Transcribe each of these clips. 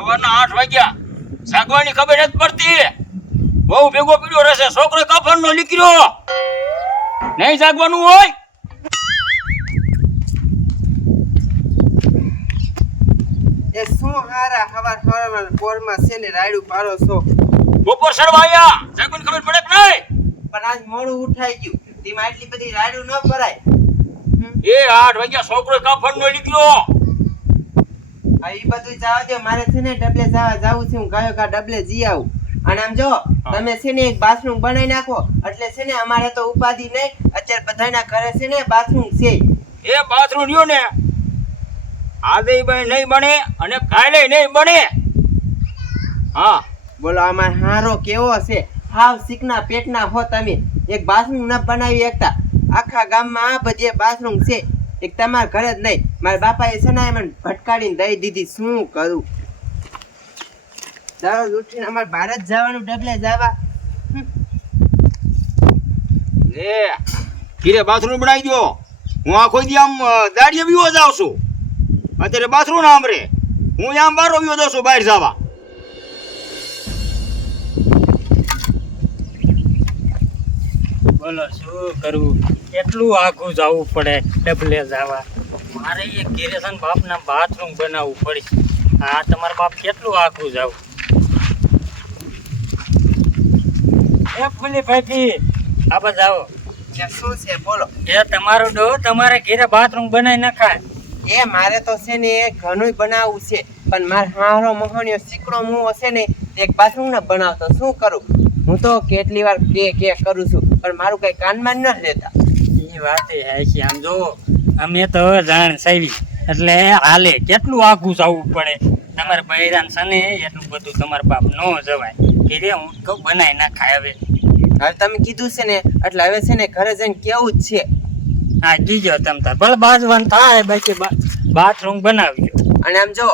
સવારના 8 વાગ્યા જાગવાની ખબર નથી પડતી. બહુ ભેગો પીડ્યો રહેશે. છોકરો કફનનો નીકળ્યો. નહીં જાગવાનું હોય. એ શું હારા હવાર પોરમાં છે ને રાયડું પાડો છો. બપોર સડવાયા જાગવાની ખબર પડે કે નહીં? પણ આજ મોડું ઉઠાઈ ગયું. તેમાં આટલી બધી રાયડું ન ભરાય. એ 8 વાગ્યા છોકરો કફનનો નીકળ્યો. આ ઈ બધું જવા દે. મારે છે ને ડબલે જાવું છે. હું ગાયો કા ડબલે જી આવું. અને આમ જો તમે છે ને એક બાથરૂમ બનાવી નાખો એટલે છે ને અમારે તો ઉપાધિ નહીં. અત્યારે બધાના ઘરે છે ને બાથરૂમ છે. એ બાથરૂમ રહ્યો ને આજે નહીં બને અને કાલે નહીં બને. હા બોલો અમાર હારો કેવો છે. હાવ શીખના પેટના હો તમે. એક બાથરૂમ ન બનાવી એકતા. આખા ગામમાં આ બધે બાથરૂમ છે. એક તમારા ઘરે જ નહીં. મારા બાપાએ છે ને મને ભટકાડીને દઈ દીધી. શું કરું? દરરોજ ઉઠીને અમારે ભારત જવાનું ડબલે જવા. લે કીરે બાથરૂમ બનાવી દો. હું આખો દી આમ દાડીએ વિવો જાઉં છું. અત્યારે બાથરૂમ આમ રે હું આમ બારો વિવો જાઉં છું બહાર જવા. બોલો શું કરવું? કેટલું આઘું જવું પડે ડબલે જવા. મારે એક ગિરેશન બાપના બાથરૂમ બનાવવું પડશે. હા તમારા બાપ કેટલું આઘું જવું. એ ફૂલી ભાઈ આ બાજુ આવો. શું છે બોલો. એ તમારો ડો તમારે ઘરે બાથરૂમ બનાવી નખાય. એ મારે તો છે ને ઘણું બનાવવું છે. પણ મારે હારો મોહણીયો શીકડો મુવો છે ને એક બાથરૂમ ન બનાવતો. શું કરું? હું તો કેટલી વાર કે કરું છું પણ મારું કઈ કાનમાં ન લેતા. એ વાત એ છે. આમ જો અમે તો જાણ સાવી એટલે હાલે કેટલું આઘું જવું પડે. તમારે બૈરાન સને એટલું બધું તમારા બાપ ન જવાય. ઘરે હું તો બનાવી નાખાય. હવે હવે તમે કીધું છે ને એટલે હવે છે ને ઘરે જઈને કેવું જ છે. હા કીજો તમ તાર ભલે બાજવાન થાય બાકી બાથરૂમ બનાવજો. અને આમ જો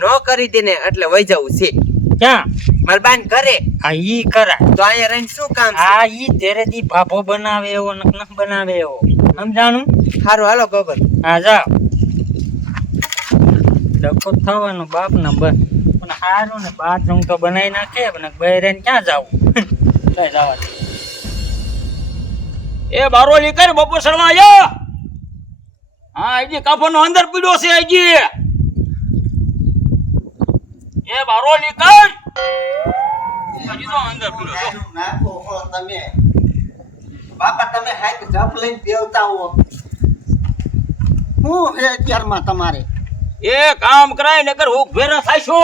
નો કરી દે ને એટલે વહી જવું છે. ક્યાં? મારા બાન કરે. હા ઈ કરાય. તો અહીંયા રહીને શું કામ છે? હા ઈ તેરે દી ભાભો બનાવે એવો ન બનાવે એવો સમજાણું. સારું હાલો ગોબર. હા જાઓ. ડકો થવાનો બાપ ના બસ. પણ સારું ને બાથરૂમ તો બનાવી નાખે પણ બહેરેન ક્યાં જાવું. કઈ જવા દે. એ બારો લીકર બપોર સડવા આવ્યો. હા હજી કાફનનો અંદર પીડ્યો છે હજી. એ બારો લીકર હજી તો અંદર પીડ્યો છે. નાખો હો તમે. બાપા તમે હાથ જપ લઈને બેવતા હો. હું હે અત્યારમાં તમારે એ કામ કરાય નકર હું ભેરા થાશો.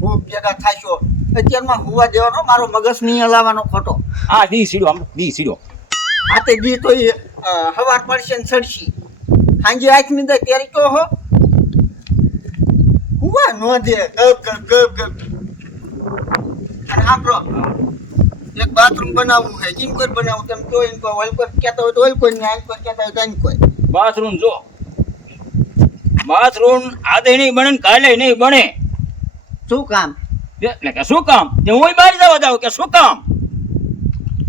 હું ભેગા થાશો. અત્યારમાં હુવા દેવાનો મારો મગજ નહીં હલાવવાનો ખોટો. આ દી સીડો આમ દી સીડો. હાથે દી તો હવાર પડશે ને સડશી. સાંજે આંખ ની અંદર ત્યારે તો હો હુવા નો દે. ગપ ગપ ગપ ગપ. અને સાંભળો એક બાથરૂમ બનાવવું છે. કેમ કોઈ બનાવું તમે તો એમ કોઈ ઓલ કોઈ કહેતા હોય તો ઓલ કોઈ ને આન કોઈ કહેતા હોય તો આન કોઈ. બાથરૂમ જો બાથરૂમ આજે નહીં બને ને કાલે નહીં બને. શું કામ? એટલે કે શું કામ? તે હું બહાર જવા જાવ કે શું કામ?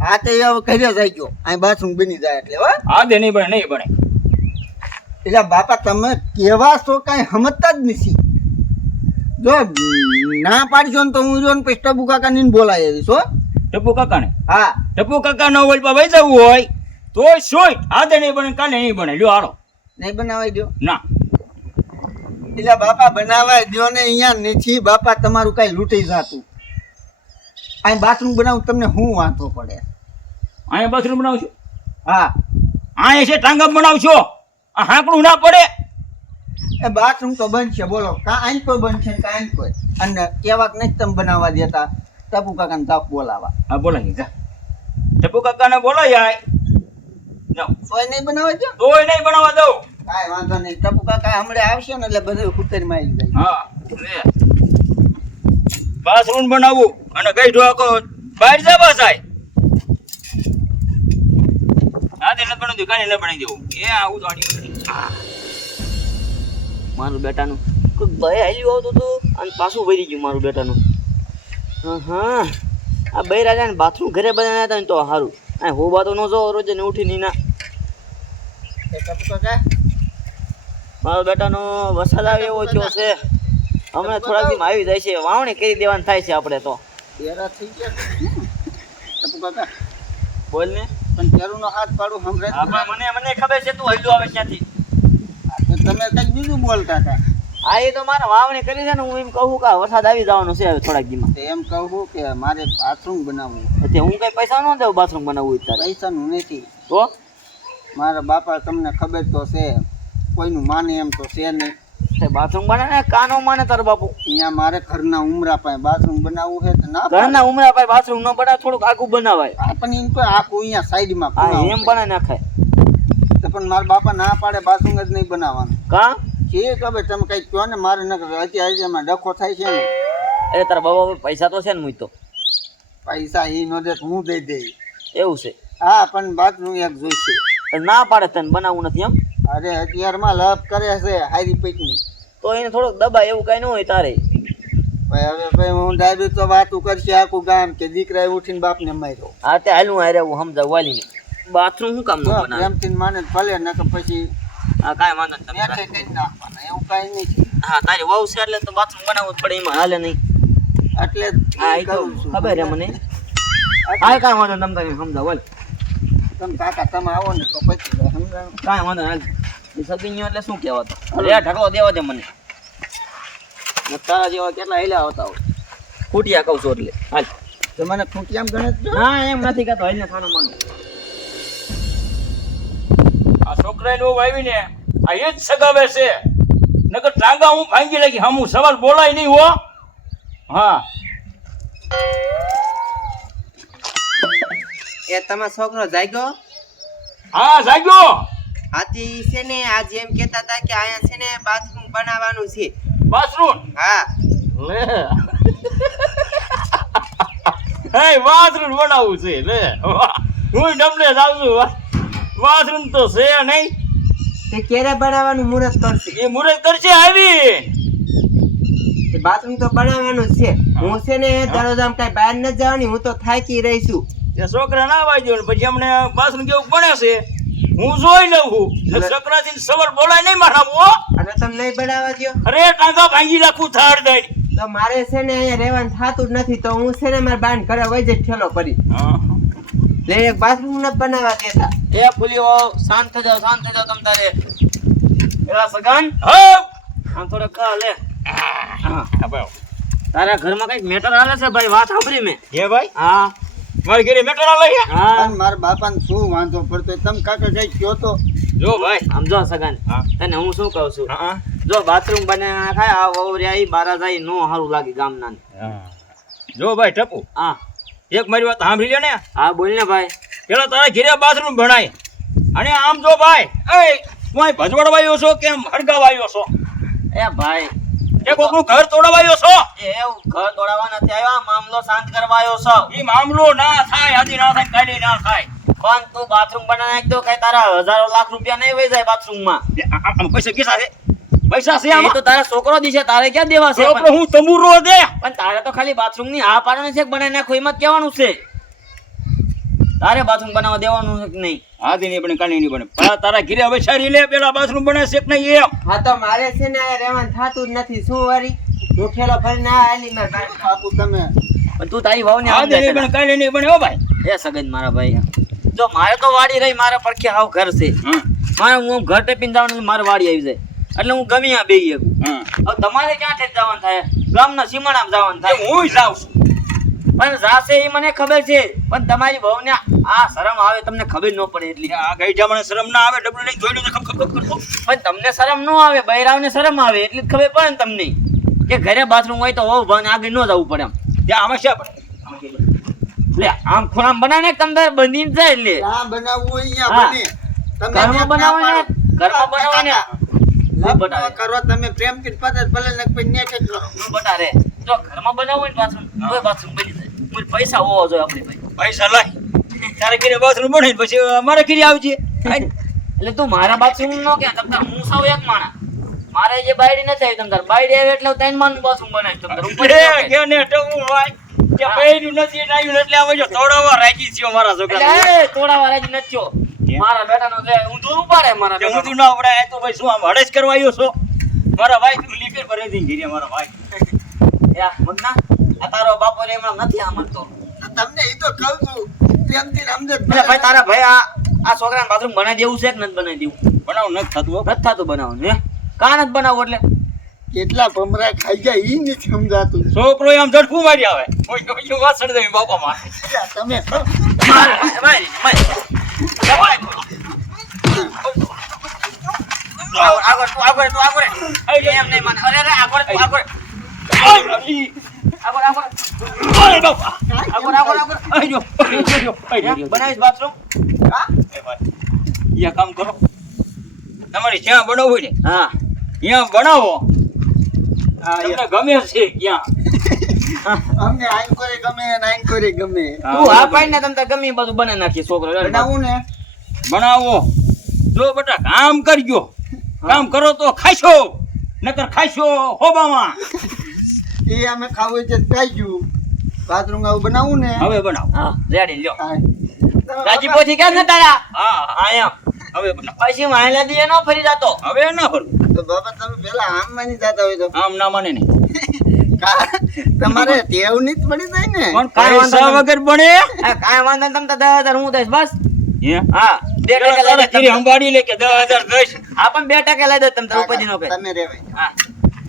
હા તો હવે ઘરે જઈ ગયો. અહીં બાથરૂમ બની જાય એટલે હો. આજે નહીં બને નહીં બને. એટલે બાપા તમે કેવા છો કાંઈ સમજતા જ નથી. જો ના પાડશો ને તો હું જો ને પછી ટપુ કાકા ને બોલાય એવી છો. ટપુ કાકાને હા ટપુ કાકા નો ઓલ પર વહી જવું હોય તો શું આજે નહીં બને કાલે નહીં બને. લ્યો હાલો. નહીં બનાવાય દો. ના એટલે બાપા બનાવાય દો ને. અહીંયા નથી બાપા તમારું કાંઈ લૂંટી જાતું. અહીં બાથરૂમ બનાવું તમને શું વાંધો પડે? અહીંયા બાથરૂમ બનાવશો. હા અહીંયા છે ટાંગા બનાવશો. આ હાંકડું ના પડે. એ બાથરૂમ તો બનશે બોલો. કાં આઈન કોઈ બનશે કાં આઈન કોઈ. અને કેવાક નથી તમે બનાવવા દેતા. ટપુ કાકાને તાપ બોલાવા. હા બોલાય જા. ટપુ કાકાને બોલાય જાઓ. તોય નહીં બનાવવા દો. તોય નહીં બનાવવા દઉં. કાંઈ વાંધો નહીં. ટપુ કાકા હમણાં આવશે ને એટલે બધું ખુતર મારી જાય. હા લે બાથરૂમ બનાવવું અને કઈ ઢોકો બહાર જવા જાય. આ તે બનાવી દઉં કાલે ન બનાવી દેવું. એ આવું દોડી મારું બેટાનું કોઈ ભાઈ હાલ્યું આવતું હતું અને પાછું ભરી ગયું મારું બેટાનું. હા આ ભાઈ રાજાને બાથરૂમ ઘરે બનાવ્યા હતા ને તો સારું. આ હોબા તો ન જો રોજ ને ઉઠીને ના. ટપુ કાકા મારો બેટાનો વરસાદ આવે એવો થયો છે. હમણાં થોડાક દી આવી જાય છે, વાવણી કરી દેવાનું થાય છે આપણે તો. તેરા થઈ ગયા ટપુ કાકા. બોલ ને. પણ તેરુંનો હાથ પાડું હમણાં મને ખબર છે તું હલ્યો આવે ક્યાંથી. તમે કંઈક બીજું બોલતા હતા. હા એ તો મારે વાવણી કરી છે ને, હું એમ કહું કે વરસાદ આવી જવાનો છે હવે થોડાક દીમાં. તો એમ કહું કે મારે બાથરૂમ બનાવવું. એટલે હું કઈ પૈસા ન દઉં બાથરૂમ બનાવવું હોય તારે. પૈસાનું નથી. તો મારા બાપા તમને ખબર તો છે, કોઈનું માને એમ તો છે નહીં. તે બાથરૂમ બનાવે ને કાનો માને તારો બાપુ. અહીંયા મારે ઘરના ઉમરા પાસે બાથરૂમ બનાવવું છે તો ના ઘરના ઉમરા પર બાથરૂમ ન બનાવે, થોડુંક આગું બનાવાય. આપણને એમ કોઈ આખું અહીંયા સાઈડમાં હા એમ બનાવી નાખાય. તો પણ મારા બાપા ના પાડે બાથરૂમ જ નહીં બનાવવાનું. કા કે ખબર તમે કઈ કહો ને, મારે ન અત્યારે એમાં ડખો થાય છે ને. એ તારા બાબા પર પૈસા તો છે ને મુઈ તો. પૈસા એ ન દે તો હું દઈ દઈ. એવું છે. હા પણ બાથરૂમ એક જોઈશે. ના પાડે તને બનાવવું નથી એમ. અરે અત્યારમાં લપ કરે છે હારી પેટની. તો એને થોડોક દબાય એવું કઈ ન હોય તારે. ભાઈ હું ડાયરી તો વાતું કરશે આખું ગામ કે દીકરાએ ઉઠીને બાપને માર્યો. હા તે હાલું હારે હું સમજાવ વાલીને. બાથરૂમ શું કામ ન બનાવે? પ્રેમથી માને ભલે ન કે પછી હા કાંઈ વાંધો નહીં તમે મેઠે કઈ નાખવાના એવું કાંઈ નહીં. હા તારી વહુ છે એટલે તો બાથરૂમ બનાવવું જ પડે, એમાં હાલે નહીં. એટલે હા એ તો કરું છું. ખબર છે મને. હા કાંઈ વાંધો નહીં, તમે સમજાવ વાલ. તમે કાકા તમે આવો ને તો પછી સમજાણું. કાંઈ વાંધો નહીં હાલ. એ સગીન્યો એટલે શું કહેવાતો? લે ઢગલો દેવા દે મને. ને તારા જેવા કેટલા હેલા આવતા હોય. ખૂટિયા કહું છું એટલે હાલ. તો મને ખૂંટિયામ ગણે જ. હા એમ નથી કહેતો, હેલને ખાનો માનો. આ છોકરાને હું આવીને આ એ જ સગાવે છે, નકર ટાંગા હું ભાંગી લાગી. હમું સવાલ બોલાય નહીં હો. હા એ તમારો છોકરો જાગ્યો? હા જાગ્યો. આથી છે ને આજ એમ કહેતા હતા કે અહીંયા છે ને બાથરૂમ બનાવવાનું છે. બાથરૂમ હા લે હે બાથરૂમ બનાવવું છે લે વાહ. હું ડબલે જાઉં છું. બાથરૂમ તો છે નહીં. તે ક્યારે બનાવવાનું મુહૂર્ત કરશે? એ મુરત કરશે આવી. તે બાથરૂમ તો બનાવવાનું જ છે. હું છે ને દરરોજ આમ કઈ બહાર ન જવાની, હું તો થાકી રહી છું. તે છોકરા ના વાગ્યો ને પછી અમને બાથરૂમ કેવું બને છે હું જોઈ લઉં છું. છોકરાથી સવાલ બોલાય નહીં મારા હો. અને તમે નહીં બનાવવા દો અરે ટાંગા ભાંગી નાખું થાળ દઈ. તો મારે છે ને અહીંયા રહેવાનું થતું જ નથી. તો હું છે ને મારા બાન ઘરે વહી જઈ ઠેલો કરી એટલે એક બાથરૂમ ન બનાવવા દેતા. એ ફૂલીઓ શાંત થઈ જાવ, શાંત થઈ જાવ તમ તારે. એલા સગન હા આમ થોડો કા લે. હા તારા ઘરમાં કઈક મેટર હાલે છે ભાઈ, વાત સાંભળી મેં. હે ભાઈ હા મારી ઘરે મેટર લઈ. હા પણ મારા બાપાને શું વાંધો પડતો તમે કાકા કઈ કયો તો. જો ભાઈ આમ જો સગન હા. તને હું શું કહું છું, હા જો બાથરૂમ બનાવ્યા થાય આ વવરિયા બારા જાય નો સારું લાગે ગામના. જો ભાઈ ટપુ હા એક મારી વાત સાંભળી લે ને. હા બોલ ને ભાઈ. પેલા તારા ઘરે બાથરૂમ ભણાય અને આમ જો ભાઈ એ તું અહીં ભજવડવાયો છો કે હડગાવાયો છો એ ભાઈ કે કોકનું ઘર તોડવાયો છો? એ એવું ઘર તોડાવવા નથી આવ્યા, મામલો શાંત કરવા આવ્યો છો. એ મામલો ના થાય, આદી ના થાય, કાઢી ના થાય. પણ તું બાથરૂમ બનાવી નાખ તો કઈ તારા હજારો લાખ રૂપિયા નહીં વહી જાય બાથરૂમ માં. આમાં પૈસા કેટલા છે? પૈસા છે એ આમાં? તો તારા છોકરો દીશે, તારે ક્યાં દેવા છે? છોકરો હું તંબુરો દે. પણ તારે તો ખાલી બાથરૂમ ની હા પાડવાની છે કે બનાવી નાખો એમ જ કહેવાનું છે. તારે બાથરૂમ બનાવવા દેવાનું છે કે નહીં? આદી નહીં બને, કાઢી નહીં બને. તારા ઘરે હવે સારી લે, પેલા બાથરૂમ બને છે કે નહીં એમ. હા તો મારે છે ને અહીંયા રહેવાનું થતું જ નથી. શું વરી હું ઠેલો ભરીને આ આલી મારા બાન. બાપુ તમે પણ તું તારી વહુ ને આદી નહીં બને, કાઢી નહીં બને હો ભાઈ. એ સગન મારા ભાઈ, જો મારે તો વાડી રહી, મારા પડખે હાવ ઘર છે. મારે હું ઘર ટેપીને જવાનું, મારે વાડી આવી જાય એટલે હું ગમે ત્યાં બેસી શકું. હવે તમારે ક્યાં ઠેક જવાનું થાય? ગામના સીમાડામાં જવાનું થાય. હું જાઉં છું. પણ જાશે એ મને ખબર છે, પણ તમારી વહુને આ શરમ આવે તમને ખબર ન પડે એટલી. આ ગઈઢા મને શરમ ના આવે, ડબલું લઈને જોઈ લો તો ખપ ખપ ખપ કરતો. પણ તમને શરમ ન આવે, બૈરાવને શરમ આવે એટલી જ ખબર પડે ને તમને કે ઘરે બાથરૂમ હોય તો વહુ ભાને આગળ ન જવું પડે એમ. ત્યાં આમાં શા પડે? લે આમ ખૂણામ બનાવીને તમને બંધીને જાય એટલે ક્યાં બનાવવું અહીંયા હા. બને. તમે ઘરમાં બનાવવાને, ઘરમાં બનાવવાને લપ કરવા તમે પ્રેમથી પતે ભલે ને પછી નેટ જ કરો. બટા રે. જો ઘરમાં બનાવવું હોય ને બાથરૂમ, તોય બાથરૂમ બની જાય. પણ પૈસા હોવો જોઈએ આપણે ભાઈ. પૈસા લાય. તારે ઘરે બાથરૂમ બને પછી અમારે ઘરે આવજે. એટલે તું મારા બાથરૂમ નો કે તમ તાર હું સાવ એક માણા. મારે જે બાયડી નથી આવી તમ તાર બાયડી આવે એટલે ત્રણ માનું બાથરૂમ બનાવી તમ તાર ઉપર એ કે ને ટવું ભાઈ કે પૈડ્યું નથી ને આવ્યું એટલે આવે જો તોડાવા રાજી છે મારા છોકરા. એટલે તોડા વાળા જ નથી થયો. મારા બેટાનો જે ઊંધું ઉપાડે મારા તે હું બેટાનો. તું ના આવડે તો ભાઈ શું આમ હડે જ કરવા આવ્યો છો? મારા ભાઈ તું લીકર ભરે દી ઘીરે મારા ભાઈ યા મગના આ તારો બાપો રે હમણાં નથી આમંતો. તમને એ તો કહું છું પ્રેમથી સમજે જ એટલે ભાઈ તારા ભાઈ આ છોકરાને બાથરૂમ બનાવી દેવું છે કે નથી બનાવી દેવું? બનાવ નથી થતું હો. નથી થતું બનાવવાનું હે? કાં નથી બનાવવું એટલે? કેટલા ભમરા ખાઈ જાય ઈ નથી સમજાતું. છોકરો આમ ઝડકું મારી આવે કોઈ વાત સડી દે બાપા માં તમે બનાવીશ બાથરૂમ? યા કામ કરો તમારે જ્યાં બનાવવું હોય ને હા ત્યાં બનાવો તમને ગમે છે ક્યાં અમને આઈન કરે ગમે ને આઈન કરે ગમે. તું હા પાડીને તમ તાર ગમે એ બધું બનાવી નાખીએ છોકરો. બનાવું ને બનાવો જો બેટા કામ કરજો કામ કરો તો ખાશો નકર ખાશો હોબામાં એ અમે ખાવું છે ખાઈ ગયું. બાથરૂમ આવું બનાવું ને હવે બનાવો હા રેડી લ્યો. હા. રાજી પોથી કેમ ને તારા? હા હા એમ હવે બનાવો પછી માયલા દીએ ન ફરી જાતો. હવે ના ફરું તો બાબા તમે પેલા આમ માની જતા હોય તો આમ ના મને નહીં તમારે ટેવ ની જ પડી જાય ને. પણ કાંઈ વાંધો પૈસા નહીં. વગર બને આ કાંઈ વાંધો નહીં, તમ તાર 10,000 હું દઈશ બસ. હે હા 2% લઈ દઈશ તમ તાર. સંભાળી લે કે 10,000 દઈશ હા પણ 2% લઈ દઈશ તમ તાર ઉપાધિ ન કરે. તમે રેવાય હા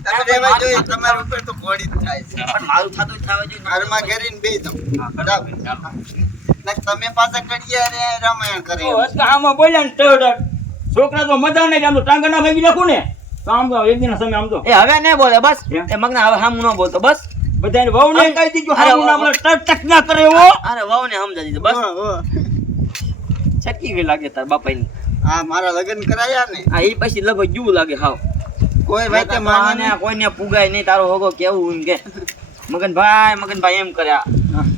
તમે રેવાય જોઈએ તમારા ઉપર તો ઘોડી જ થાય છે. પણ મારું થતું જ થવા જોઈએ. ઘરમાં ઘરીને બેસી દઉં જાઓ. ને તમે પાછા કડિયા ને રામાયણ કરે એમ. આમાં બોલ્યા ને તરત છોકરા તો મજા નહીં આમ તો ટાંગા ના ભાગી નાખું ને તો આમ તો એક દિન સમય આમ તો એ હવે નહીં બોલે બસ. એ મગના હવે હામું ન બોલતો બસ. બધાને વહુ ને કહી દીધું અરે હારું ના બોલે ટક ના કરે એવો અરે વહુ ને સમજાવી દીધું બસ. હો, હો. છટકી ગઈ લાગે તાર બાપાની. હા મારા લગ્ન કરાયા ને હા એ પછી લગભગ જેવું લાગે હાવ. કોઈ વાતે માને ને કોઈને પુગાય નહીં તારો હોગો કેવું એમ કે મગનભાઈ એમ કર્યા.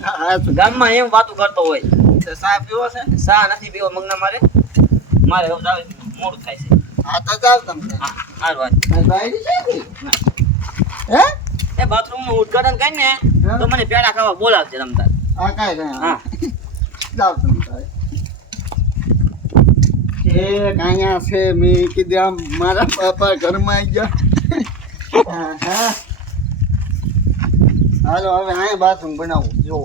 હા તો ગામમાં એમ વાતું કરતો હોય. સાહેબ પીવો છે સા નથી પીવો મગના મારે હવે જાવે મોડું થાય છે. હા તો જાવ તમે હા હાર વાત. ભાઈ છે હે એ બાથરૂમ નું ઉદ્ઘાટન કરીને હા. તો મને પેડા ખાવા બોલાવજે તમ તાર. હા કાંઈ નહીં હા જાવ તમે તારે. એ કાંયા છે મેં કીધું આમ મારા પાપા ઘરમાં આવી ગયા હા, હા. હાલો હવે અહીંયા બાથરૂમ બનાવું જો